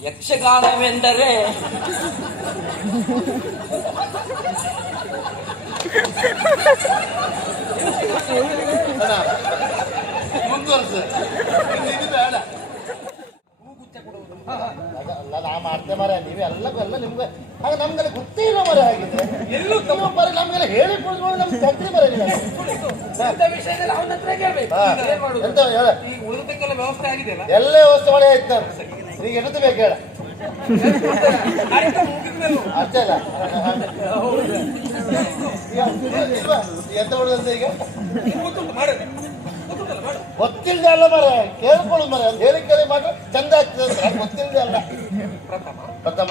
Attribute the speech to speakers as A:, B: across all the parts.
A: ಯಕ್ಷಗಾನವೆಂದರೆ
B: ಅಲ್ಲ ನಾ ಮಾಡ್ತೆ ಮರ ನೀವೇ ಎಲ್ಲ ಎಲ್ಲ ನಿಮ್ಗೆ. ಆಗ ನಮ್ಗೆಲ್ಲ ಗೊತ್ತೇ ಇಲ್ಲ ಮರ ಹಾಗಿದ್ರೆ. ಎಲ್ಲೂ ತಮ್ಮ ಬರ ನಮ್ಗೆಲ್ಲ ಹೇಳಿ ಕೊಡ್ಬೋದು ನಮ್ಗೆ ತಂತ್ರಿ ಬರ ನೀವು. ಎಂತ ಹೇಳ?
A: ಈಗ ಉಳಿದಕ್ಕೆಲ್ಲ ವ್ಯವಸ್ಥೆ ಆಗಿದೆ
B: ಎಲ್ಲ ವ್ಯವಸ್ಥೆ ಮಾಡಿ ಆಯ್ತು ಈಗ ಎನ್ನದು ಬೇಕು ಹೇಳ. ಅಷ್ಟೇ ಅಲ್ಲ? ಎಂತ ಮಾಡುದಂತ ಈಗ? ಗೊತ್ತಿಲ್ಲದೆ ಅಲ್ಲ ಮರ. ಕೇಳ್ಕೊಳ್ಳೋದು ಮರ. ಅಂತ ಹೇಳಿ ಕೇಳಿ ಮಾತ್ರ ಚಂದ ಆಗ್ತದೆ ಅಂತ. ಗೊತ್ತಿಲ್ಲದೆ ಅಲ್ಲ.
A: ಪ್ರಥಮ
B: ಪ್ರಥಮ.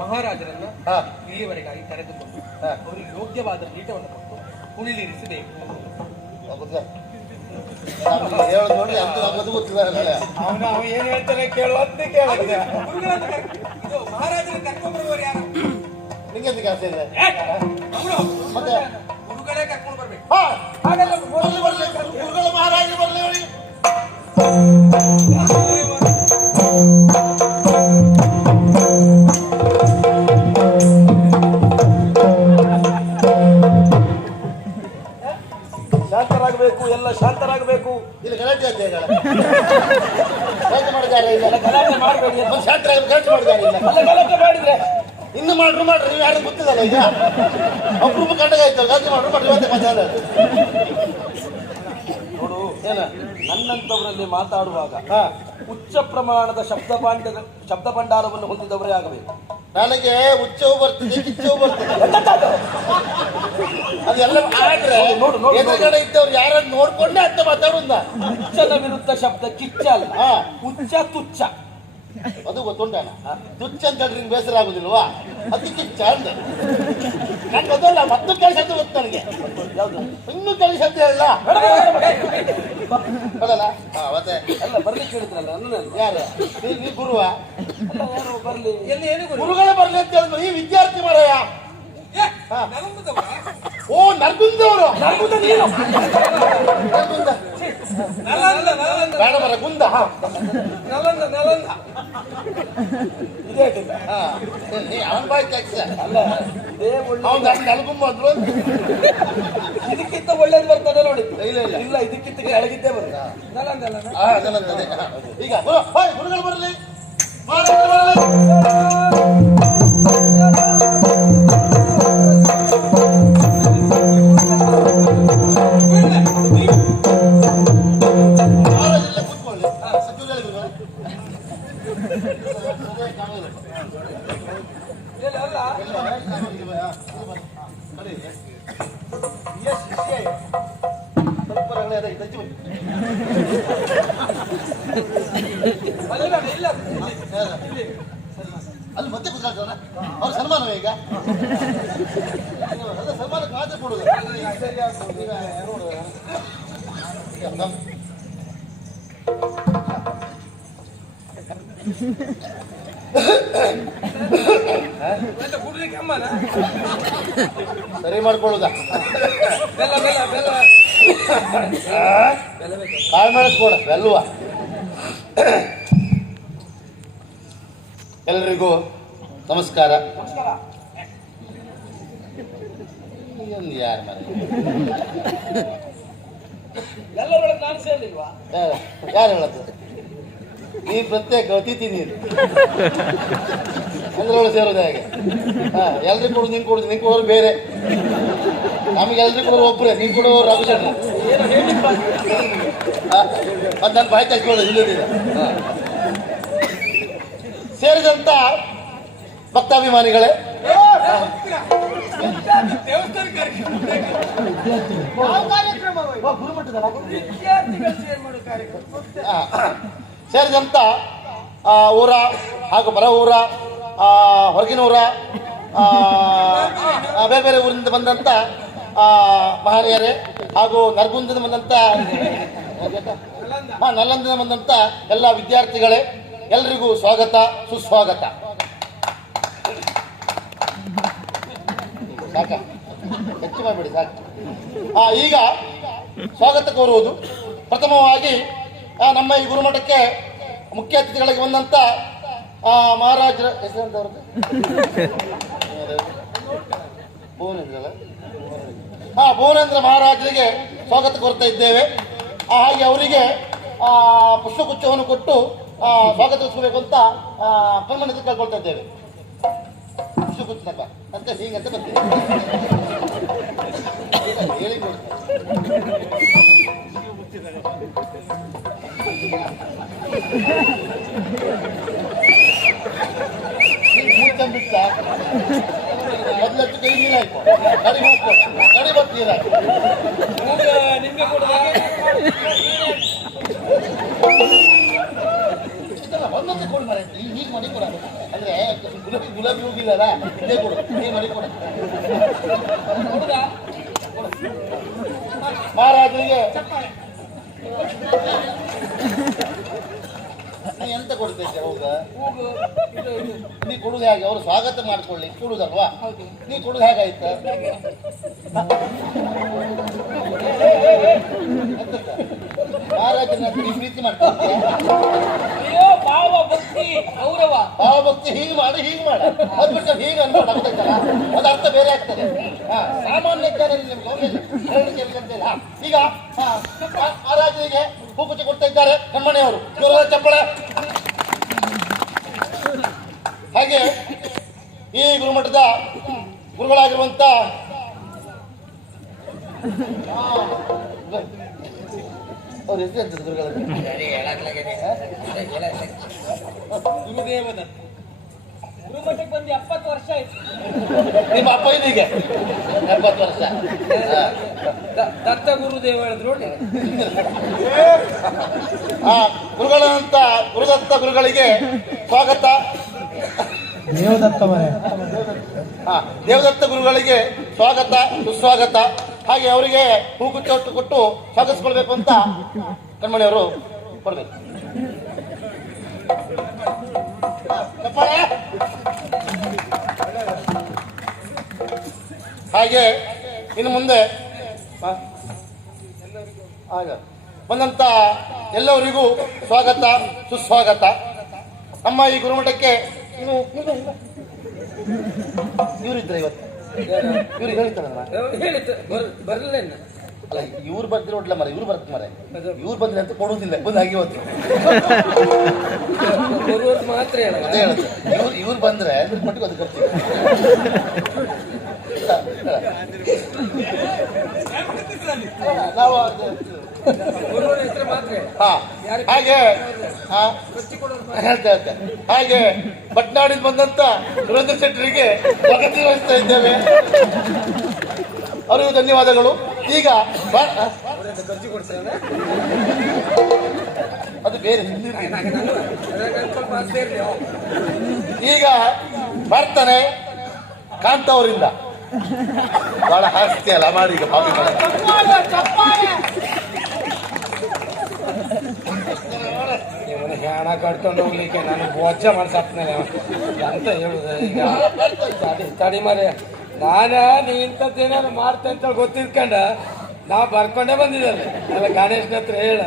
A: ಮಹಾರಾಜರನ್ನ ಇಲ್ಲಿಯವರೆಗಾಗಿ ಕರೆದುಕೊಂಡು
B: ಅವರು
A: ಅವರಿಗೆ ಯೋಗ್ಯವಾದ ಪೀಠವನ್ನು ಕೊಟ್ಟು ಕುಣಿಲಿರಿಸಬೇಕು.
B: ಹೇಳೋದು ನೋಡಿ ಅಂತ ನಮ್ಮದು ಗೊತ್ತಿಲ್ಲ.
C: ಅವನು ಅವ ಏನ್ ಹೇಳ್ತಾನೆ ಕೇಳು ಅಂತ ಕೇಳಿದೆ.
A: ಇದು ಮಹಾರಾಜರ ಕರ್ಕೊಂಡು ಬರುವವರು ಯಾರು?
B: ನಿಂಗೆ ಕೆಲಸ ಇದೆ? ಮತ್ತೆ?
A: ಗುರುಗಳೇ ಕರ್ಕೊಂಡು ಬರ್ಬೇಕು. ಹಾಗಲ್ಲ
B: ಗೊತ್ತಿಲ್ಲ ಈಗ ಅಪರೂಪ ಕಂಡಗಾಯ್ತು ಗಲಾಟೆ ಮಾಡ್ರು ಮಾಡ್ರಿ ಮಧ್ಯಾಹ್ನ
C: ನೋಡು
B: ಏನ?
C: ನನ್ನಂತವರಲ್ಲಿ ಮಾತಾಡುವಾಗ ಉಚ್ಚ ಪ್ರಮಾಣದ ಶಬ್ದ ಪಾಂಡ ಶಬ್ದ ಭಂಡಾರವನ್ನು ಹೊಂದಿದವರೇ ಆಗಬೇಕು.
B: ನನಗೆ ಉಚ್ಚವು ಬರ್ತದೆ ಕಿಚ್ಚವು ಬರ್ತದೆ. ಅದೆಲ್ಲ
C: ನೋಡು, ನೋಡು,
B: ಎದುರುಗಡೆ ಇದ್ದವ್ರು ಯಾರನ್ನು ನೋಡ್ಕೊಂಡೆ ಅಂತ ಮಾತಾಡುದ
C: ಉಚ್ಚನ ವಿರುದ್ಧ ಶಬ್ದ ಕಿಚ್ಚ ಅಲ್ಲ. ಉಚ್ಚ ತುಚ್ಚ.
B: ಅದು ಗೊತ್ತುಂಟಣ ತುಚ್ಚ ಅಂತ ಹೇಳಿದ್ರೆ ನಿಂಗೆ ಬೇಸರ ಆಗುದಿಲ್ವಾ? ಅದಕ್ಕೆ ಕಿಚ್ಚ ಅಂದ ನನ್ಗೆ ಅದಲ್ಲ ಮತ್ತು ಕೆಲಸ ಅಂತ ಗೊತ್ತು ನನಗೆ. ಇನ್ನು ಇನ್ನೂ ಕೆಲಸ ಅಂತ ಹೇಳಲ್ಲ. ಹೇಳಲ್ಲ? ಮತ್ತೆ?
C: ಅಲ್ಲ ಬರ್ಲಿಕ್ಕೆ ಹೇಳಿದ್ರಲ್ಲ ನನ್ನ
B: ಯಾರು? ನೀ- ನೀ ಗುರುವ?
C: ಬರ್ಲಿ
A: ಎಲ್ಲಿ ಏನು ಗುರು?
B: ಗುರುಗಳೇ ಬರ್ಲಿ ಅಂತ ಹೇಳಿದ್ರು. ಈ ವಿದ್ಯಾರ್ಥಿ
A: ಮರಯ?
B: ಓ ನರ್ಗುಂದವರು
C: ನರ್ಗುಂದ ನೀನು.
B: ನರ್ಗುಂದ
A: ನಲಂದ ನಲಂದ.
B: ಬೇಡ ಮರ ಗುಂದ ಹಾ.
A: ನಲಂದ ನಲಂದ.
B: ಹಾ. ನೀ ಅವನ್ ಬಾಯ್
C: ಅಲ್ಲ
B: ಅವ್ನು
C: ಇದಕ್ಕಿಂತ ಒಳ್ಳೇದು ಬರ್ತದೆ ನೋಡಿ.
B: ಇಲ್ಲ ಇಲ್ಲ
C: ಇಲ್ಲ. ಇದಕ್ಕಿಂತ ಕೆಳಗಿದ್ದೇ ಬರ್ತದೆ.
A: ನಲಂದ ನಲಂದ.
B: ಹಾ. ಈಗ ಗುರುಗಳು ಬರಲಿ. ಬರಲಿ. ಸರಿ ಮಾಡ್ಕೊಳ್ಳೋದ. ಕಾಳು ಬೆಲ್ಲುವ. ಎಲ್ರಿಗೂ ನಮಸ್ಕಾರ. ಯಾರು ಮರ
C: ಎಲ್ಲರೊಳಗೆ ನಾನು
B: ನೀ ಪ್ರತ್ಯೇಕ ಅತಿಥಿ ನೀನು ಅಂದ್ರೊಳಗೆ ಸೇರೋದು ಹಾಗೆ. ಹಾ ಎಲ್ರಿಗೂ ಕೊಡು ನೀನು ಕೊಡು ನೀನು ಕೊಡೋರು ಬೇರೆ. ನಮಗೆ ಎಲ್ರಿಗೂ ಕೊಡೋರು ಒಬ್ಬರೇ ನೀನು ಕೊಡೋರು
C: ರಾಮಚಂದ್ರ.
B: ಅದು ನನ್ನ ಬಾಯಿ ತಚ್ಕೊಳ್ಳೋದು ಇಲ್ಲದಿಲ್ಲ ಸೇರಿದಂತ ಭಕ್ತಾಭಿಮಾನಿಗಳೇ
A: ಕಾರ್ಯಕ್ರಮ
B: ಸೇರಿದಂತ ಊರ ಹಾಗೂ ಬರ ಊರ ಹೊರಗಿನ ಊರ ಬೇರೆ ಬೇರೆ ಊರಿಂದ ಬಂದಂತ ಆ, ಮಹನೀಯರೇ ಹಾಗೂ ನರಗುಂದದಿಂದ ಬಂದಂತ ನಲ್ಲಂದಿನ ಬಂದಂತ ಎಲ್ಲ ವಿದ್ಯಾರ್ಥಿಗಳೇ ಎಲ್ರಿಗೂ ಸ್ವಾಗತ ಸುಸ್ವಾಗತ. ಸಾಕ. ಹೆಚ್ಚು ಮಾಡಬೇಡಿ ಸಾಕು. ಈಗ ಸ್ವಾಗತ ಕೋರುವುದು ಪ್ರಥಮವಾಗಿ ನಮ್ಮ ಈ ಗುರುಮಠಕ್ಕೆ ಮುಖ್ಯ ಅತಿಥಿಗಳಿಗೆ ಬಂದಂತ ಮಹಾರಾಜರ? ಹಾ ಭುವನೇಂದ್ರ ಮಹಾರಾಜರಿಗೆ ಸ್ವಾಗತ ಕೋರ್ತಾ ಇದ್ದೇವೆ. ಹಾಗೆ ಅವರಿಗೆ ಆ, ಪುಷ್ಪಗುಚ್ಛವನ್ನು ಕೊಟ್ಟು ಸ್ವಾಗತಿಸಬೇಕು ಅಂತ ಕಲ್ಮನೆ ಕೇಳ್ಕೊಳ್ತಾ ಇದ್ದೇವೆ. ಪುಷ್ಪಗುಚ್ಛನಪ್ಪ. ಅಂತ ಹೀಗಂತ ಬರ್ತೀವಿ ಹೇಳಿ. ಮೂರ್ತಿ ಬಿಟ್ಟ ಮೊದಲತ್ತು ಕೈ ನೀರಾಯ್ತು ನಡಿ ಹೋಗ್ಕೊ ನಡಿ ಬರ್ತೀರ
A: ನಿಮ್ಗೆ ಕೊಡುದ
B: ಒಂದೊಂದು ಕೊಡು ಮರ ಈಗ ಹೀಗೆ ಮಾಡಿ ಕೊಡ ಅಂದ್ರೆ ಗುಲಾಬಿ ಗುಲಾಬಿ ಹೋಗಿಲ್ಲಲ್ಲ ಇದೇ ಕೊಡು ಹೀಗೆ ಮಾಡಿ ಕೊಡು
A: ಕೊಡುದ
B: ಮಹಾರಾಜರಿಗೆ ನೀ ಎಂತ ಕೊಡ್ತೈತೆ ಹೌದಾ? ನೀ ಕೊಡುದು ಹೇಗೆ ಅವರು ಸ್ವಾಗತ ಮಾಡ್ಕೊಳ್ಳಿ. ಕೊಡುದಲ್ವಾ?
A: ಹೌದು.
B: ನೀ ಕೊಡುದು ಹೇಗಾಯ್ತ? ಮಹಾರಾಜನ ಪ್ರೀತಿ ಮಾಡ್ತಾ ಇದ್ದೀಯ?
A: ಅಯ್ಯೋ ಭಾವ ಭಕ್ತಿ, ಗೌರವ.
B: ಭಕ್ತಿ ಹೀಗೆ ಮಾಡಿ, ಹೀಗೆ ಮಾಡ. ಅದ್ ಬಿಟ್ಟು ಹೀಗೆ ಅನ್ಕೊಂಡು ಆಗ್ತೈತಲ್ಲ ಅದು ಅರ್ಥ ಬೇರೆ ಆಗ್ತದೆ. ಹಾ, ಸಾಮಾನ್ಯ ಜ್ಞಾನದಲ್ಲಿ ನಿಮ್ಗೆ ಈಗ ಆ- ಆ ರಾಜರಿಗೆ ಹೂಗುಚ್ಚ ಕೊಡ್ತಾ ಇದ್ದಾರೆ ಕಣ್ಮಣಿಯವರು ಜೋರಾದ ಚಪ್ಪಳೆ ಹಾಗೆ ಈ ಗುರುಮಠದ ಗುರುಗಳಾಗಿರುವಂತ ಆ, ಅವ್ರ ಹೆಸರು ಎಂತದ್ದು ಗುರುಗಳ
A: ಗುರುದೇವನ ಗುರುಮಠಕ್ಕೆ ಬಂದು ಎಪ್ಪತ್ತು ವರ್ಷ ಆಯ್ತು.
B: ನಿಮ್ಮ ಅಪ್ಪ ಇದೀಗ ಎಪ್ಪತ್ತು ವರ್ಷ.
A: ದತ್ತ ಗುರುದೇವ ಹೇಳಿದ್ರು ನೋಡಿ.
B: ಆ ಗುರುಗಳಂತ ಗುರುದತ್ತ ಗುರುಗಳಿಗೆ ಸ್ವಾಗತ.
D: ದೇವದತ್ತ ಮನೆ.
B: ಹಾ ದೇವದತ್ತ ಗುರುಗಳಿಗೆ ಸ್ವಾಗತ ಸುಸ್ವಾಗತ. ಹಾಗೆ ಅವರಿಗೆ ಹೂಗುಚ್ಚ ಹೊಟ್ಟು ಕೊಟ್ಟು ಸ್ವಾಗತಿಸ್ಕೊಳ್ಬೇಕು ಅಂತ ಕಣ್ಮಣಿಯವರು ಕೊಡ್ಬೇಕು. ಹಾಗೆ ಇನ್ನು ಮುಂದೆ ಬಂದಂತ ಎಲ್ಲವರಿಗೂ ಸ್ವಾಗತ, ಸುಸ್ವಾಗತ. ನಮ್ಮ ಈ ಗುರುಮಠಕ್ಕೆ ಇನ್ನು ಇವರಿದ್ರೆ ಇವತ್ತು. ಇವ್ರಿಗೆ ಹೇಳ್ತಾರಲ್ಲ
A: ಹೇಳಿತ್ತು. ಬರಲಿಲ್ಲ
B: ಅಲ್ಲ ಇವ್ರು ಬರ್ತಿರೋಡ್ಲ ಮರ ಇವ್ರು ಬರ್ತ ಮರ. ಇವ್ರು ಬಂದ್ರೆ ಅಂತ ಕೊಡುವುದಿಲ್ಲ ಬಂದು ಹಾಗೆ ಹೋದ್ರು.
A: ಗುರುವ್ರು ಮಾತ್ರ
B: ಅದೇ ಹೇಳುದು. ಇವ್ರು ಇವ್ರು ಬಂದ್ರೆ ಇವ್ರ ಮಟ್ಟಿಗೆ ಅದು ಬರ್ತೀವಿ ನಾವು ಹಾಗೆ ಹಾಗೆ ಬಟ್ನಾಡಿದ್ ಬಂದಂತ ಸುರೇಂದ್ರ ಶೆಟ್ಟರಿಗೆ ಪ್ರಗತಿ ವಹಿಸ್ತಾ ಇದ್ದೇವೆ. ಅವರಿಗೂ ಧನ್ಯವಾದಗಳು. ಈಗ ಅದು ಬೇರೆ ಈಗ ಬರ್ತಾನೆ ಕಾಂತ ಅವರಿಂದ. ಬಹಳ ಹಾಸ್ತಿ ಅಲ್ಲ ಮಾಡಿ. ಈಗ
A: ಹೆಣ ಕಟ್ಕೊಂಡು ಹೋಗ್ಲಿಕ್ಕೆ ನಾನು ಬೊಜ್ಜ ಮಾಡ್ಸಾಕ್ತಾನೆ ಅಂತ ಹೇಳುದು ಈಗ? ತಡಿ ತಡಿ ಮರೆ ನಾನ ನೀ ಇಂಥದ್ದೇನಾದ್ರು ಮಾಡ್ತೆ ಅಂತ ಗೊತ್ತಿದ್ಕೊಂಡ ನಾ ಬರ್ಕೊಂಡೇ ಬಂದಿದ್ದಲ್ಲ ಅಲ್ಲ ಗಣೇಶನ ಹತ್ರ ಹೇಳ.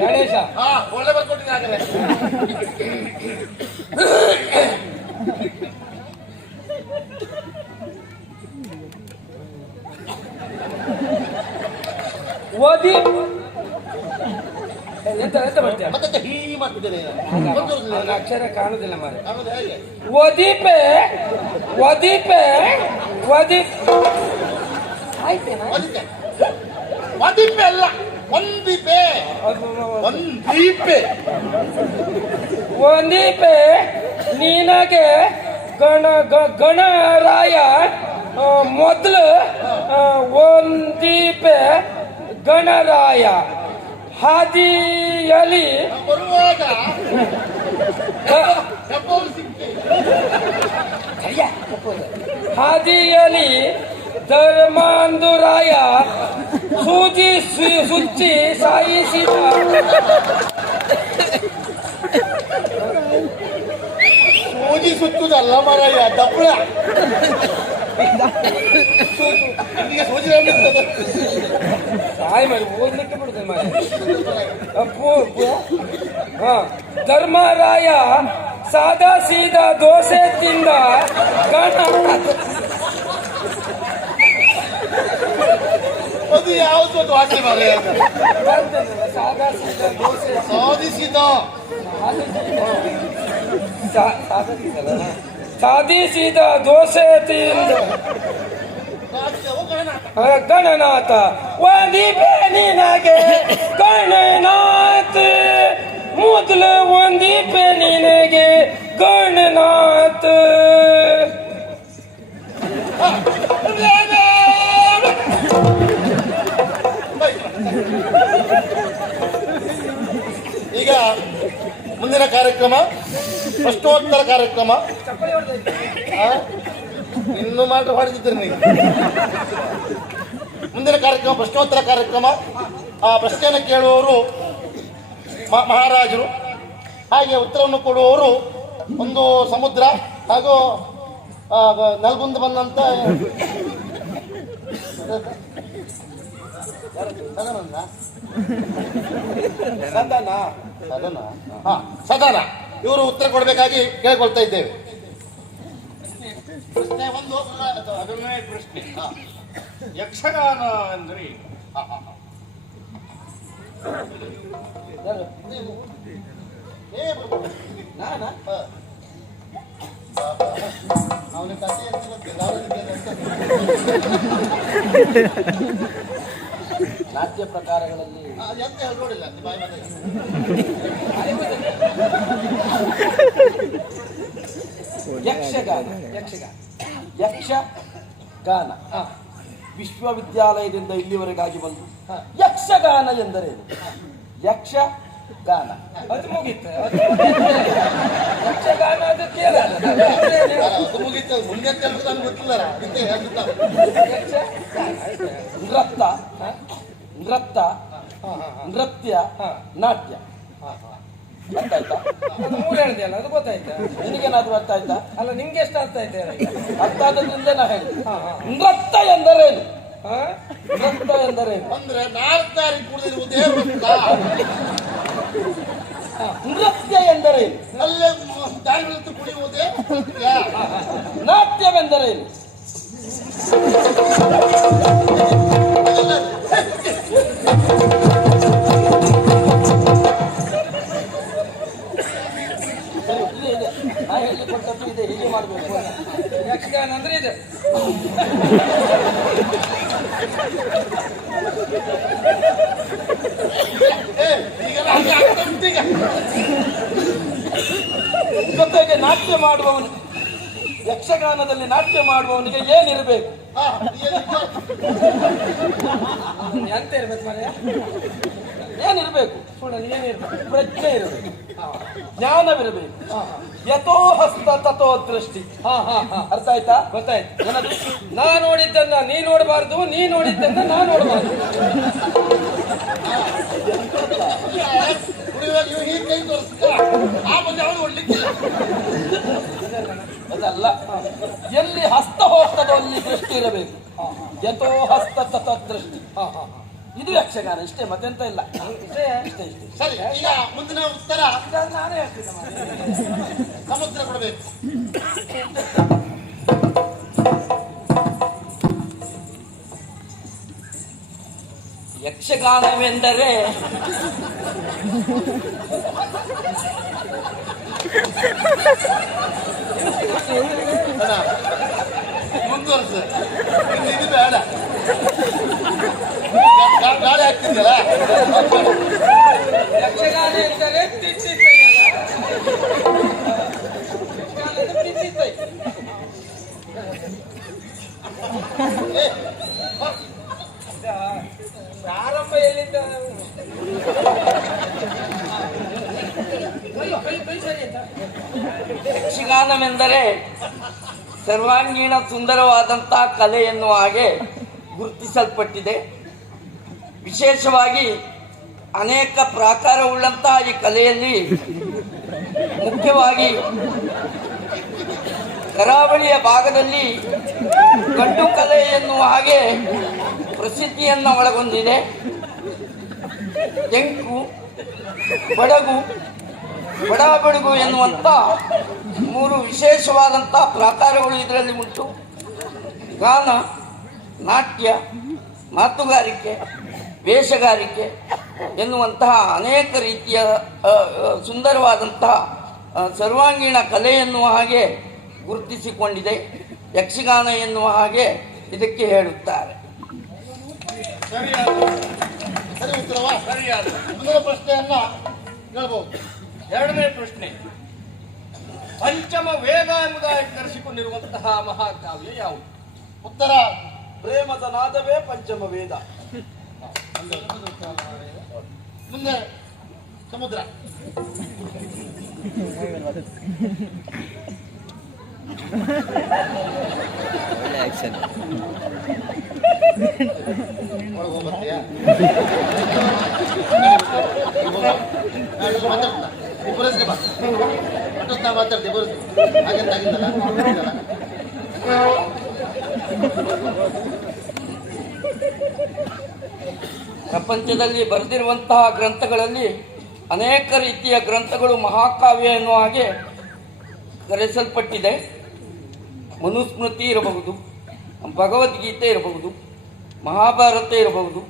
A: ಗಣೇಶ. ಓದಿ. ಎಂತ ಎಂತ ಬರ್ತೀಯ
B: ಮತ್ತೆ ಹೀ ಮಾಡ್ತಿದ್ದೇನೆ
A: ಅವನ ಅಕ್ಷರ ಕಾಣುದಿಲ್ಲ ಮಾರೆ
B: ಆಮೇಲೆ ಹೇಗೆ?
A: ಒದೀಪೆ ಒದೀಪೆ ಒದೀಪ್ ಆಯ್ತೇನಾ?
B: ಒಂದಿಪೆ ಒಂದಿಪೆ ಅಲ್ಲ ಒಂದೀಪೆ. ಒಂದೀಪೆ.
A: ಒಂದೀಪೆ ನಿನಗೆ ಗಣ ಗಣರಾಯ ಮೊದಲು ಒಂದೀಪೆ ಗಣರಾಯ. ಹಾದಿಯಲ್ಲಿ
B: ಬರುವಾಗ
A: ಗ-
B: ಕಪ್ಪವು ಸಿಕ್ತಿ
A: ಹಾದಿಯಲ್ಲಿ ಧರ್ಮಾಂಧುರಾಯ ಸೂಜಿ ಸು- ಸುಚ್ಚಿ ಸಾಯಿಸಿದ
B: ಸೂಜಿ ಸುತ್ತುದಲ್ಲ ಮರಯ್ಯ ದಪ್ಪಳ ನಿಮಗೆ ಸೂಜಿ ನಂಬಿಸ್ತದೆ
A: ಸಾಯಿ ಮಾಡಿ ಓದ್ಲಿಕ್ಕೆ ಬಿಡುತ್ತೆ ಮಾರೆ ಅಪ್ಪು ಅಪ್ಪು. ಹಾ ಧರ್ಮರಾಯ ಸಾದಾ ಸೀದಾ ದೋಸೆ ತಿಂದ ಗಣ
B: ಅದು ಯಾವುದು ದೋಸೆ ಮಾರ್ರೆ ಅದು?
A: ಸಾದಾ ಸೀದಾ ದೋಸೆ
B: ಸಾಧಿಸಿದ
A: ಸಾ- ಸಾದಾ ಸೀದಾ ದೋಸೆ ತಿಂದ
B: ಗಣನಾಥ.
A: ನಿನಗೆ ಗಣನಾಥ ಮೊದಲು ಒಂದಿಪೆ ನಿನಗೆ ಗಣನಾಥ
B: ಈಗ ಮುಂದಿನ ಕಾರ್ಯಕ್ರಮ ಪ್ರಶ್ನೋತ್ತರ ಕಾರ್ಯಕ್ರಮ. ಇನ್ನು ಮಾತ್ರ ಹೊಡೆದಿದ್ದೀರಿ ನೀವು. ಮುಂದಿನ ಕಾರ್ಯಕ್ರಮ ಪ್ರಶ್ನೋತ್ತರ ಕಾರ್ಯಕ್ರಮ. ಆ ಪ್ರಶ್ನೆಯನ್ನು ಕೇಳುವವರು ಮಹಾರಾಜರು. ಹಾಗೆ ಉತ್ತರವನ್ನು ಕೊಡುವವರು ಒಂದು ಸಮುದ್ರ ಹಾಗೂ ನಲ್ಗುಂದ ಬಂದಂತ
C: ಸದನ?
B: ಸದನ? ಹಾ, ಸದನ. ಇವರು ಉತ್ತರ ಕೊಡಬೇಕಾಗಿ ಕೇಳ್ಕೊಳ್ತಾ ಇದ್ದೇವೆ. ಪ್ರಶ್ನೆ ಒಂದು
E: ಅದನ್ನೇ ಪ್ರಶ್ನೆ. ಯಕ್ಷಗಾನ ಅಂದರೆ.
B: ಅವನ ಕಥೆ
C: ನಾಟ್ಯ ಪ್ರಕಾರಗಳಲ್ಲಿ ಯಕ್ಷಗಾನ ಯಕ್ಷಗಾನ. ಯಕ್ಷಗಾನ ವಿಶ್ವವಿದ್ಯಾಲಯದಿಂದ ಇಲ್ಲಿವರೆಗಾಗಿ ಬಂದು ಯಕ್ಷಗಾನ ಎಂದರೇನು ಯಕ್ಷಗಾನ.
A: ಅದು ಮುಗೀತು ಯಕ್ಷಗಾನ ಅದು
B: ಅದು ಮುಗೀತು ಮುಂದೆ ಗೊತ್ತಿಲ್ಲ ಹೇಳ್ತಿದ್ದ.
C: ನೃತ್ತ ನೃತ್ತ ನೃತ್ಯ ನಾಟ್ಯ. ಗೊತ್ತಾಯ್ತಾ?
A: ಅದು ಮೂರು ಹೇಳಿದೆ ಅಲ್ಲ ಅದು ಗೊತ್ತಾಯ್ತಾ?
C: ನಿನಗೇನಾದ್ರೂ ಅರ್ಥ ಆಯ್ತಾ?
A: ಅಲ್ಲ ನಿಮ್ಗೆ ಎಷ್ಟು ಅರ್ಥ ಆಯ್ತಾ?
C: ಅರ್ಥ ಆದದ್ರಿಂದ ನಾ ಹೇಳಿ ನೃತ್ಯ ಎಂದರೇನು?
A: ಹಾ?
C: ನೃತ್ಯ ಎಂದರೇನು?
B: ಅಂದ್ರೆ ನಾಲ್ಕು ತಾರೀಕು ಕುಡಿದಿರುವುದೇ
C: ನೃತ್ಯ ಎಂದರೇನು?
B: ಅಲ್ಲೇ ದಾರಿ ಕುಡಿಯುವುದೇ.
C: ನಾಟ್ಯವೆಂದರೇನು? ಇದೆ ಹೀಗೆ ಮಾಡಬೇಕು
A: ಯಕ್ಷಗಾನ ಅಂದ್ರೆ ಇದು.
B: ಏ.
C: ಜೊತೆಗೆ ನಾಟ್ಯ ಮಾಡುವವನು ಯಕ್ಷಗಾನದಲ್ಲಿ ನಾಟ್ಯ ಮಾಡುವವನಿಗೆ ಏನಿರಬೇಕು?
A: ಎಂತ ಇರ್ಬೇಕು ಮನೆಯ
C: ಏನಿರ್ಬೇಕು?
A: ಸುಳ್ಳು ಏನಿರ್ಬೇಕು
C: ಪ್ರಜ್ಞೆ ಇರಬೇಕು. ಜ್ಞಾನವಿರಬೇಕು. ಯಥೋ ಹಸ್ತ ತಥೋ ದೃಷ್ಟಿ.
A: ಹಾ ಹಾ ಹಾ.
C: ಅರ್ಥ ಆಯ್ತಾ?
A: ಗೊತ್ತಾಯ್ತು.
C: ಏನದು?
A: ನಾ ನೋಡಿದ್ದನ್ನ ನೀ ನೋಡಬಾರ್ದು ನೀ ನೋಡಿದ್ದನ್ನ ನಾ ನೋಡಬಾರ್ದು.
C: ಅದಲ್ಲ. ಎಲ್ಲಿ ಹಸ್ತ ಹೋಗ್ತದೋ ಅಲ್ಲಿ ದೃಷ್ಟಿ ಇರಬೇಕು. ಯಥೋ ಹಸ್ತ ತಥೋ ದೃಷ್ಟಿ. ಇದು ಯಕ್ಷಗಾನ ಇಷ್ಟೇ ಮತ್ತೆಂತ ಇಲ್ಲ. ಇಷ್ಟೇ? ಇಷ್ಟೇ ಇಷ್ಟೇ.
B: ಸರಿ ಈಗ ಮುಂದಿನ ಉತ್ತರ.
A: ಇದನ್ನ ನಾನೇ ಮಾರ್ರೆ.
B: ಸಮುದ್ರ ಕೊಡಬೇಕು.
C: ಯಕ್ಷಗಾನವೆಂದರೆ
B: ಮುಂದುವರ್ಸು. ಇದು ಬೇಡ.
F: ಯಕ್ಷಗಾನವೆಂದರೆ ಸರ್ವಾಂಗೀಣ ಸುಂದರವಾದಂತಹ ಕಲೆ ಎನ್ನುವ ಹಾಗೆ ಗುರುತಿಸಲ್ಪಟ್ಟಿದೆ. ವಿಶೇಷವಾಗಿ ಅನೇಕ ಪ್ರಾಕಾರವುಳ್ಳಂತಹ ಈ ಕಲೆಯಲ್ಲಿ ಮುಖ್ಯವಾಗಿ ಕರಾವಳಿಯ ಭಾಗದಲ್ಲಿ ಗಂಡು ಕಲೆ ಎನ್ನುವ ಹಾಗೆ ಪ್ರಸಿದ್ಧಿಯನ್ನು ಒಳಗೊಂಡಿದೆ. ಎಂಕು, ಬಡಗು ಬಡ ಬಡಗು ಎನ್ನುವಂತ ಮೂರು ವಿಶೇಷವಾದಂಥ ಪ್ರಾಕಾರಗಳು ಇದರಲ್ಲಿ ಉಂಟು. ಗಾನ, ನಾಟ್ಯ, ಮಾತುಗಾರಿಕೆ ವೇಷಗಾರಿಕೆ ಎನ್ನುವಂತಹ ಅನೇಕ ರೀತಿಯ ಸುಂದರವಾದಂತಹ ಸರ್ವಾಂಗೀಣ ಕಲೆ ಎನ್ನುವ ಹಾಗೆ ಗುರುತಿಸಿಕೊಂಡಿದೆ. ಯಕ್ಷಗಾನ ಎನ್ನುವ ಹಾಗೆ ಇದಕ್ಕೆ ಹೇಳುತ್ತಾರೆ.
E: ಸರಿಯಾದ
B: ಸರಿ ಉತ್ತರವಾ
E: ಸರಿಯಾದ
B: ಮುಂದಿನ ಪ್ರಶ್ನೆಯನ್ನ ಹೇಳ್ಬಹುದು
E: ಎರಡನೇ ಪ್ರಶ್ನೆ. ಪಂಚಮ ವೇದ ಎಂಬುದಾಗಿ ಕರೆಸಿಕೊಂಡಿರುವಂತಹ ಮಹಾಕಾವ್ಯ ಯಾವುದು?
B: ಉತ್ತರ
C: ಪ್ರೇಮದ ನಾದವೇ ಪಂಚಮ ವೇದ.
B: ಮುಂದೆ ಸಮುದ್ರ ಒಳಗೆ ಹೋಗ್ಬರ್ತೀಯಾ? ನಾನು ಇದು ಮಾತಾಡ್ತಾ. ಇಬ್ಬರಸ್ಗೆ ಬಾ. ಅಷ್ಟೊತ್ತು ನಾ ಮಾತಾಡ್ದೆ, ಇಬ್ಬರಸ್ಗೆ. ಹಾಗೆಂತ ಆಗಿದ್ದಲ್ಲ?
F: ಪ್ರಪಂಚದಲ್ಲಿ ಬರೆದಿರುವಂತಹ ಗ್ರಂಥಗಳಲ್ಲಿ ಅನೇಕ ರೀತಿಯ ಗ್ರಂಥಗಳು ಮಹಾಕಾವ್ಯ ಎನ್ನುವ ಹಾಗೆ ಕರೆಸಲ್ಪಟ್ಟಿದೆ. ಮನುಸ್ಮೃತಿ ಇರಬಹುದು, ಭಗವದ್ಗೀತೆ ಇರಬಹುದು, ಮಹಾಭಾರತ ಇರಬಹುದು,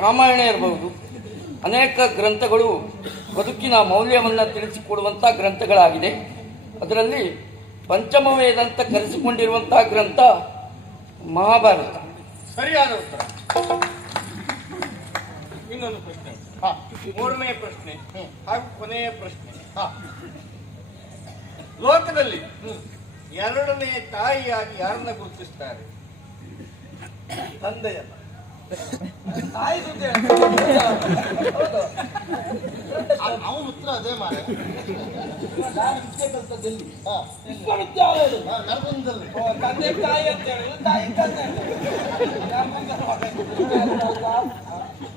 F: ರಾಮಾಯಣ ಇರಬಹುದು. ಅನೇಕ ಗ್ರಂಥಗಳು ಬದುಕಿನ ಮೌಲ್ಯವನ್ನು ತಿಳಿಸಿಕೊಡುವಂಥ ಗ್ರಂಥಗಳಾಗಿದೆ. ಅದರಲ್ಲಿ ಪಂಚಮ ವೇದ ಅಂತ ಕರೆಸಿಕೊಂಡಿರುವಂತಹ ಗ್ರಂಥ ಮಹಾಭಾರತ.
E: ಸರಿಯಾದ ಉತ್ತರ. ಇನ್ನೊಂದು ಪ್ರಶ್ನೆ.
B: ಹಾ,
E: ಮೂರನೇ ಪ್ರಶ್ನೆ. ಹಾಗೂ ಕೊನೆಯ ಪ್ರಶ್ನೆ.
B: ಹಾ.
E: ಲೋಕದಲ್ಲಿ ಎರಡನೇ ತಾಯಿಯಾಗಿ ಯಾರನ್ನ ಗುರುತಿಸ್ತಾರೆ?
C: ತಂದೆಯಲ್ಲ
A: ತಾಯಿ ಸುದ್ದಿ
B: ಅವ್ನ ಉತ್ತರ ಅದೇ ಹಾ.
A: ವಿಶ್ವವಿದ್ಯಾಲಯದಲ್ಲಿ. ತಂದೆ ತಾಯಿ ಅಂತ ಹೇಳಿದ್ರೆ ತಾಯಿ ತಂದೆ.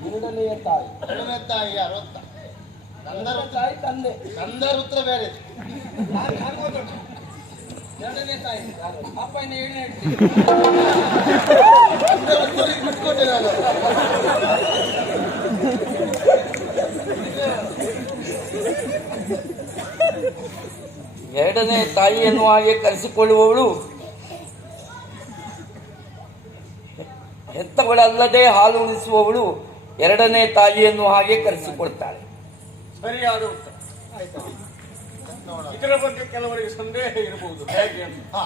A: ಎರಡನೆಯ ತಾಯಿ.
B: ಎರಡನೇ ತಾಯಿ ಯಾರು ಅಂತ? ನಂದರ
A: ತಾಯಿ ತಂದೆ.
B: ತಂದ ಉತ್ತರ ಬೇರೆ.
A: ಎರಡನೇ ತಾಯಿ. ಯಾರು? ಅಪ್ಪ ಇನ್ನು ಏಳನೇ ಹೇಳ್ತೀನಿ.
B: ಬಿಟ್ಕೊಟ್ಟೆ ನಾನು
F: ಎರಡನೇ ತಾಯಿ ಎನ್ನುವ ಹಾಗೆ ಕರೆಸಿಕೊಳ್ಳುವವಳು ಹೆತ್ತವಳಲ್ಲದೆ ಹಾಲು ಉಣಿಸುವವಳು. ಎರಡನೇ ತಾಯಿಯನ್ನು ಹಾಗೆ ಕರೆಸಿಕೊಳ್ತಾಳೆ
E: ಸರಿಯಾದ ಉತ್ತರ. ಇದರ ಬಗ್ಗೆ ಕೆಲವರಿಗೆ ಸಂದೇಹ ಇರಬಹುದು. ಹೇಗೆ ಅಂತ.
B: ಹಾ.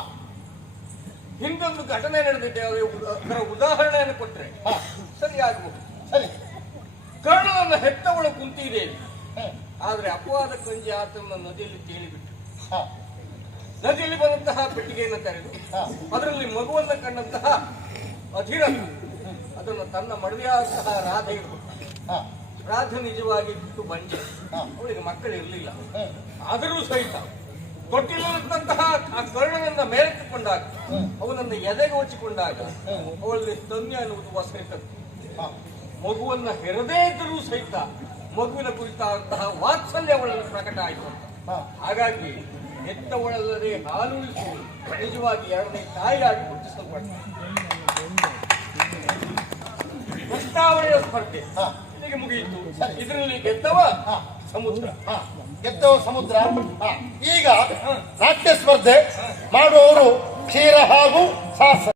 E: ಹಿಂದೊಂದು ಘಟನೆ ನಡೆದಿದೆ ಅದರ ಉದಾಹರಣೆಯನ್ನು ಕೊಟ್ಟರೆ
B: ಹಾ.
E: ಸರಿಯಾಗಬಹುದು.
B: ಸರಿ.
E: ಕರ್ಣನನ್ನ ಹೆತ್ತವಳು ಕುಂತಿದೇವಿ
B: ಆದರೆ
E: ಆದ್ರೆ ಅಪವಾದ ಕಂಜಿ ಆತನ ನದಿಯಲ್ಲಿ ತೇಲಿಬಿಟ್ಟು
B: ಹಾ.
E: ನದಿಯಲ್ಲಿ ಬಂದಂತಹ ಪೆಟ್ಟಿಗೆಯನ್ನು ಕರೆದು
B: ಹಾ.
E: ಅದರಲ್ಲಿ ಮಗುವನ್ನು ಕಂಡಂತಹ ಅಧಿರಥ ಅದನ್ನು ತನ್ನ ಮಡವಿಯಾದಂತಹ ರಾಧೆ ಇರ್ಬಿಟ್ಟ
B: ಹಾ.
E: ರಾಧೆ ನಿಜವಾಗಿ ಬಿಟ್ಟು ಬಂಜೆ. ಅವಳಿಗೆ ಮಕ್ಕಳು ಇರಲಿಲ್ಲ. ಆದರೂ ಸಹಿತ ಕೊಟ್ಟಿಲ್ಲದಂತಹ ಆ ಕರ್ಣನನ್ನ ಮೇಲೆತ್ತಿಕೊಂಡಾಗ. ಅವನನ್ನು ಎದೆಗೆ ಹೊಚ್ಚಿಕೊಂಡಾಗ. ಅವಳಲ್ಲಿ ಸ್ತನ್ಯ ಅನ್ನುವುದು
B: ಸಹಿತ
E: ಮಗುವನ್ನ ಹೆರದೇ ಇದ್ದರೂ ಸಹಿತ ಮಗುವಿನ ಕುರಿತಾದಂತಹ ವಾತ್ಸಲ್ಯ ಅವಳಲ್ಲಿ ಪ್ರಕಟ ಆಯಿತು. ಹಾಗಾಗಿ ಹೆತ್ತವಳಲ್ಲದೆ ಹಾಲುಳಿಸುವುದು ನಿಜವಾಗಿ ಎರಡನೇ ತಾಯಿಯಾಗಿ ಗುರುತಿಸಲ್ಪಡ್ತಾರೆ ಪ್ರಸ್ತಾವನೆಯ ಸ್ಪರ್ಧೆ.
B: ಹಾ.
E: ಇಲ್ಲಿಗೆ ಮುಗಿಯಿತು. ಇದರಲ್ಲಿ ಗೆದ್ದವ
B: ಹಾ.
E: ಸಮುದ್ರ.
B: ಹಾ. ಗೆದ್ದವ ಸಮುದ್ರ. ಹಾ. ಈಗ ನಾಟ್ಯ ಸ್ಪರ್ಧೆ ಮಾಡುವವರು ಕ್ಷೀರ ಹಾಗೂ ಸಾಹಸ.